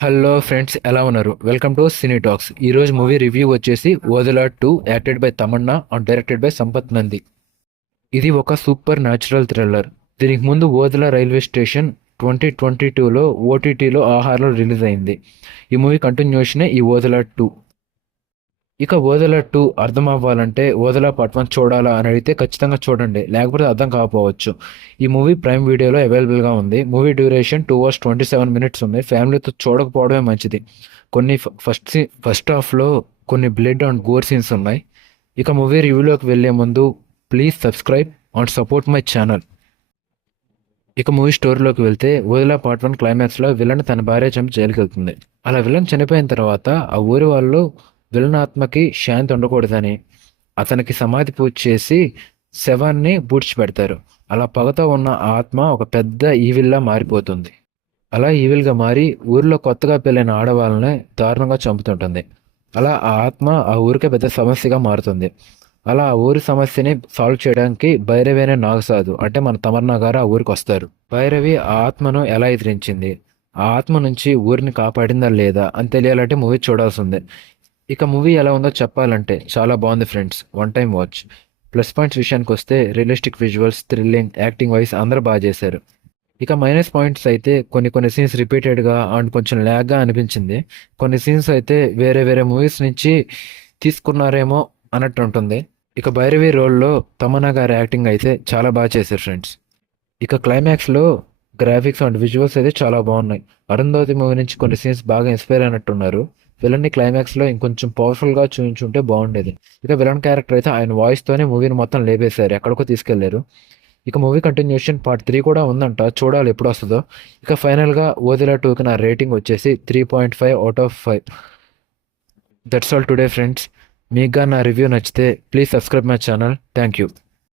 Hello friends, ఎలా ఉన్నారు? Welcome to cine talks. ఈ రోజు మూవీ రివ్యూ వచ్చేసి Odela 2, acted by Tamannaah and directed by Sampath Nandi. ఇది ఒక సూపర్ న్యాచురల్ థ్రిల్లర్. దీనికి ముందు ఓదెలా రైల్వే స్టేషన్ 2022లో ఓటీటీలో ఆహార్లో రిలీజ్ అయింది. ఈ మూవీ కంటిన్యూషనే ఈ ఓదెలా 2. ఇక ఓదెలా 2 అర్థం అవ్వాలంటే ఓదెలా పార్ట్ 1 చూడాలా అని అడిగితే ఖచ్చితంగా చూడండి, లేకపోతే అర్థం కాకపోవచ్చు. ఈ మూవీ ప్రైమ్ వీడియోలో అవైలబుల్గా ఉంది. మూవీ డ్యూరేషన్ 2 hours 27 minutes ఉంది. ఫ్యామిలీతో చూడకపోవడమే మంచిది. కొన్ని ఫస్ట్ హాఫ్లో కొన్ని బ్లడ్ అండ్ గోర్ సీన్స్ ఉన్నాయి. ఇక మూవీ రివ్యూలోకి వెళ్ళే ముందు please subscribe and support my channel. ఇక మూవీ స్టోరీలోకి వెళ్తే ఓదెలా పార్ట్ 1 క్లైమాక్స్లో విలన్ తన భార్య చంపి జైలుకి వెళ్తుంది. అలా విలన్ చనిపోయిన తర్వాత ఆ ఊరి వాళ్ళు విలన్ ఆత్మకి శాంతి ఉండకూడదని అతనికి సమాధి పూజ చేసి శవాన్ని పూడ్చిపెడతారు. అలా పగతో ఉన్న ఆ ఆత్మ ఒక పెద్ద ఈవిల్లా మారిపోతుంది. అలా ఈవిల్గా మారి ఊరిలో కొత్తగా పెళ్ళైన ఆడవాళ్ళని దారుణంగా చంపుతుంటుంది. అలా ఆ ఆత్మ ఆ ఊరికే పెద్ద సమస్యగా మారుతుంది. అలా ఆ ఊరి సమస్యని సాల్వ్ చేయడానికి భైరవి అనే నాగసాధు అంటే మన తమన్నా గారు ఆ ఊరికి వస్తారు. భైరవి ఆ ఆత్మను ఎలా ఎదిరించింది, ఆ ఆత్మ నుంచి ఊరిని కాపాడిందా లేదా అని తెలియాలంటే మూవీ చూడాల్సిందే. ఇక మూవీ ఎలా ఉందో చెప్పాలంటే చాలా బాగుంది friends, one time watch. Plus points విషయానికి వస్తే realistic visuals, thrilling, acting wise అందరూ బాగా చేశారు. ఇక మైనస్ పాయింట్స్ అయితే కొన్ని సీన్స్ రిపీటెడ్గా అండ్ కొంచెం ల్యాగ్గా అనిపించింది. కొన్ని సీన్స్ అయితే వేరే వేరే మూవీస్ నుంచి తీసుకున్నారేమో అన్నట్టు ఉంటుంది. ఇక భైరవి రోల్లో తమన్నా గారి యాక్టింగ్ అయితే చాలా బాగా చేశారు ఫ్రెండ్స్. ఇక క్లైమాక్స్లో గ్రాఫిక్స్ అండ్ విజువల్స్ అయితే చాలా బాగున్నాయి. అరుంధవతి మూవీ నుంచి కొన్ని సీన్స్ బాగా ఇన్స్పైర్ అయినట్టున్నారు. విలన్ని క్లైమాక్స్లో ఇంకొంచెం పవర్ఫుల్గా చూపించుంటే బాగుండేది. ఇక విలన్ క్యారెక్టర్ అయితే ఆయన వాయిస్తోనే మూవీని మొత్తం లేపేశారు, ఎక్కడికో తీసుకెళ్లారు. ఇక మూవీ కంటిన్యూషన్ పార్ట్ 3 కూడా ఉందంట, చూడాలి ఎప్పుడు వస్తుందో. ఇక ఫైనల్గా ఓదెలా 2కి నా రేటింగ్ వచ్చేసి 3.5/5. That's all today friends. మీకు నా రివ్యూ నచ్చితే please subscribe my channel. Thank you.